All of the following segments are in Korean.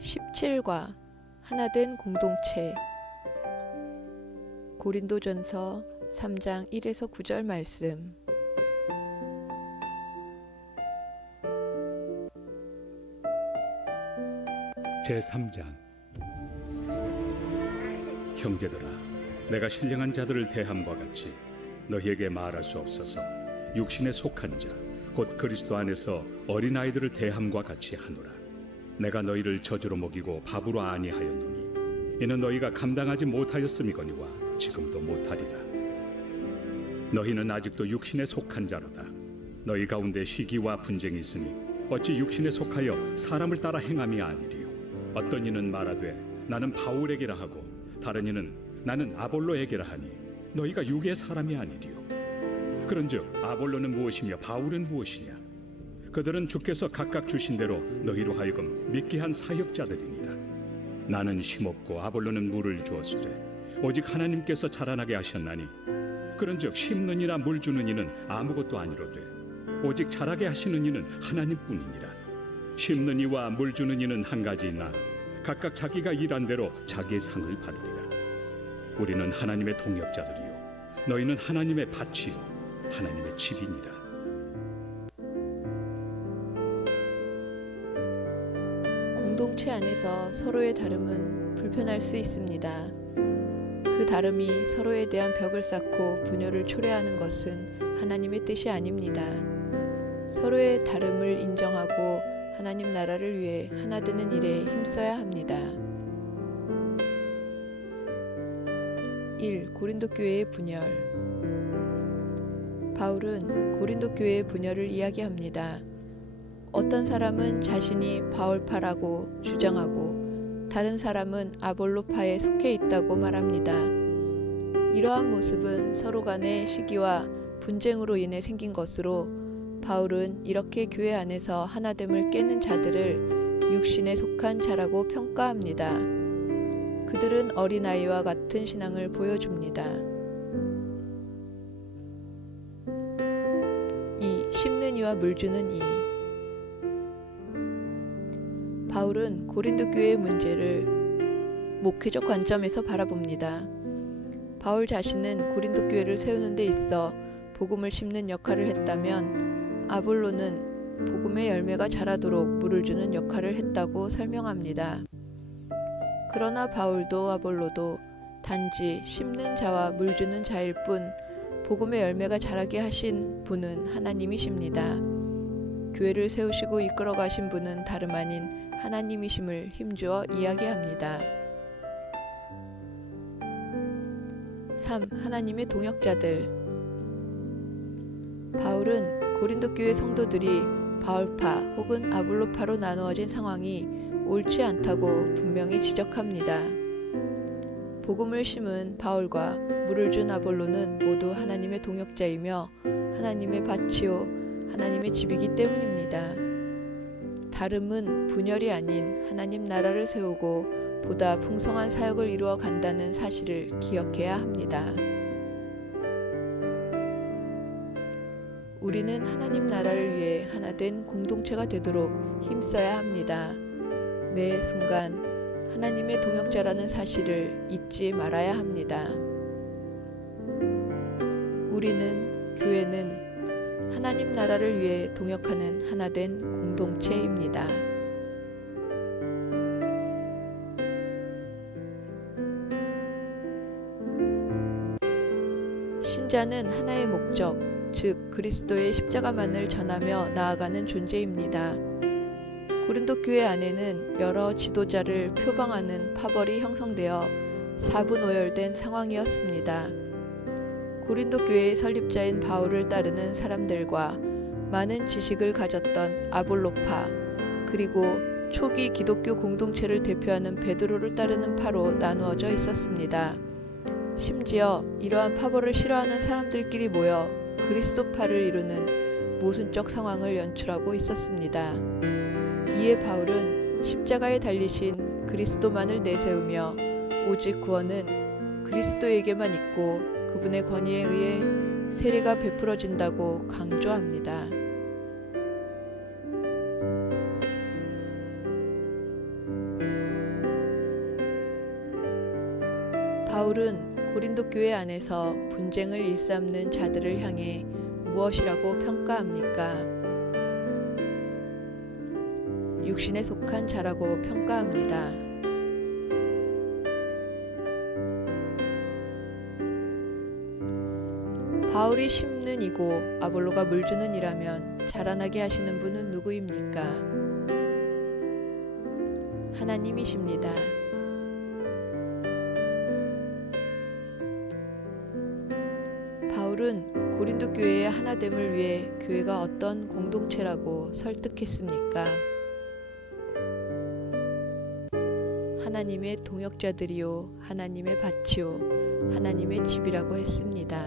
17과 하나된 공동체. 고린도전서 3장 1에서 9절 말씀. 제3장. 형제들아, 내가 신령한 자들을 대함과 같이 너희에게 말할 수 없어서 육신에 속한 자 곧 그리스도 안에서 어린아이들을 대함과 같이 하노라. 내가 너희를 저주로 먹이고 밥으로 아니하였노니 이는 너희가 감당하지 못하였음이거니와 지금도 못하리라. 너희는 아직도 육신에 속한 자로다. 너희 가운데 시기와 분쟁이 있으니 어찌 육신에 속하여 사람을 따라 행함이 아니리요. 어떤 이는 말하되 나는 바울에게라 하고 다른 이는 나는 아볼로에게라 하니 너희가 육의 사람이 아니리요. 그런즉 아볼로는 무엇이며 바울은 무엇이냐? 그들은 주께서 각각 주신 대로 너희로 하여금 믿게 한 사역자들이니라. 나는 심었고 아볼로는 물을 주었으되 오직 하나님께서 자라나게 하셨나니 그런즉 심는 이나 물 주는 이는 아무것도 아니로되 오직 자라게 하시는 이는 하나님뿐이니라. 심는 이와 물 주는 이는 한 가지이나 각각 자기가 일한 대로 자기의 상을 받으리라. 우리는 하나님의 동역자들이요 너희는 하나님의 밭이요 하나님의 집이니라. 공동체 안에서 서로의 다름은 불편할 수 있습니다. 그 다름이 서로에 대한 벽을 쌓고 분열을 초래하는 것은 하나님의 뜻이 아닙니다. 서로의 다름을 인정하고 하나님 나라를 위해 하나 되는 일에 힘써야 합니다. 1. 고린도 교회의 분열. 바울은 고린도 교회의 분열을 이야기합니다. 어떤 사람은 자신이 바울파라고 주장하고 다른 사람은 아볼로파에 속해 있다고 말합니다. 이러한 모습은 서로 간의 시기와 분쟁으로 인해 생긴 것으로 바울은 이렇게 교회 안에서 하나됨을 깨는 자들을 육신에 속한 자라고 평가합니다. 그들은 어린아이와 같은 신앙을 보여줍니다. 2. 심는 이와 물 주는 이. 바울은 고린도 교회의 문제를 목회적 관점에서 바라봅니다. 바울 자신은 고린도 교회를 세우는 데 있어 복음을 심는 역할을 했다면 아볼로는 복음의 열매가 자라도록 물을 주는 역할을 했다고 설명합니다. 그러나 바울도 아볼로도 단지 심는 자와 물 주는 자일 뿐 복음의 열매가 자라게 하신 분은 하나님이십니다. 교회를 세우시고 이끌어 가신 분은 다름 아닌 하나님이심을 힘주어 이야기합니다. 3. 하나님의 동역자들. 바울은 고린도 교회 성도들이 바울파 혹은 아볼로파로 나누어진 상황이 옳지 않다고 분명히 지적합니다. 복음을 심은 바울과 물을 준 아볼로는 모두 하나님의 동역자이며 하나님의 밭이요 하나님의 집이기 때문입니다. 다름은 분열이 아닌 하나님 나라를 세우고 보다 풍성한 사역을 이루어 간다는 사실을 기억해야 합니다. 우리는 하나님 나라를 위해 하나된 공동체가 되도록 힘써야 합니다. 매 순간 하나님의 동역자라는 사실을 잊지 말아야 합니다. 우리는, 교회는 하나님 나라를 위해 동역하는 하나된 공동체입니다. 신자는 하나의 목적, 즉 그리스도의 십자가만을 전하며 나아가는 존재입니다. 고린도 교회 안에는 여러 지도자를 표방하는 파벌이 형성되어 사분오열된 상황이었습니다. 고린도 교회의 설립자인 바울을 따르는 사람들과 많은 지식을 가졌던 아볼로파, 그리고 초기 기독교 공동체를 대표하는 베드로를 따르는 파로 나누어져 있었습니다. 심지어 이러한 파벌을 싫어하는 사람들끼리 모여 그리스도파를 이루는 모순적 상황을 연출하고 있었습니다. 이에 바울은 십자가에 달리신 그리스도만을 내세우며 오직 구원은 그리스도에게만 있고 그분의 권위에 의해 세례가 베풀어진다고 강조합니다. 바울은 고린도 교회 안에서 분쟁을 일삼는 자들을 향해 무엇이라고 평가합니까? 육신에 속한 자라고 평가합니다. 바울이 심는 이고 아볼로가 물 주는 이라면 자라나게 하시는 분은 누구입니까? 하나님이십니다. 바울은 고린도 교회의 하나됨을 위해 교회가 어떤 공동체라고 설득했습니까? 하나님의 동역자들이요 하나님의 밭이요 하나님의 집이라고 했습니다.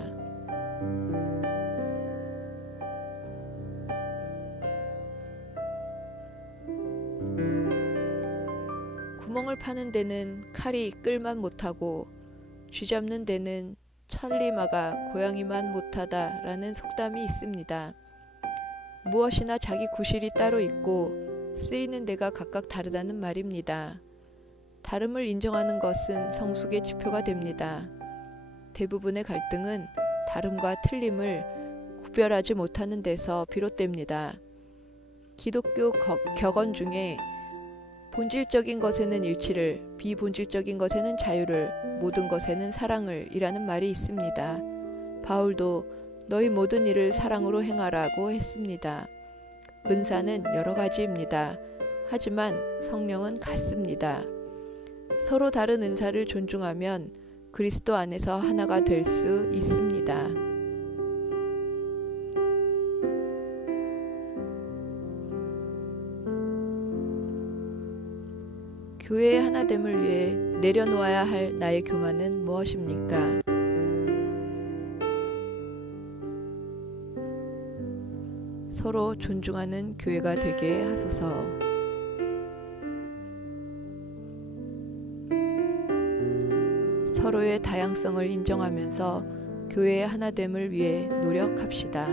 구멍을 파는 데는 칼이 끌만 못하고 쥐잡는 데는 천리마가 고양이만 못하다라는 속담이 있습니다. 무엇이나 자기 구실이 따로 있고 쓰이는 데가 각각 다르다는 말입니다. 다름을 인정하는 것은 성숙의 지표가 됩니다. 대부분의 갈등은 다름과 틀림을 구별하지 못하는 데서 비롯됩니다. 기독교 격언 중에 본질적인 것에는 일치를, 비본질적인 것에는 자유를, 모든 것에는 사랑을 이라는 말이 있습니다. 바울도 너희 모든 일을 사랑으로 행하라고 했습니다. 은사는 여러 가지입니다. 하지만 성령은 같습니다. 서로 다른 은사를 존중하면 그리스도 안에서 하나가 될 수 있습니다. 교회의 하나됨을 위해 내려놓아야 할 나의 교만은 무엇입니까? 서로 존중하는 교회가 되게 하소서. 서로의 다양성을 인정하면서 교회의 하나됨을 위해 노력합시다.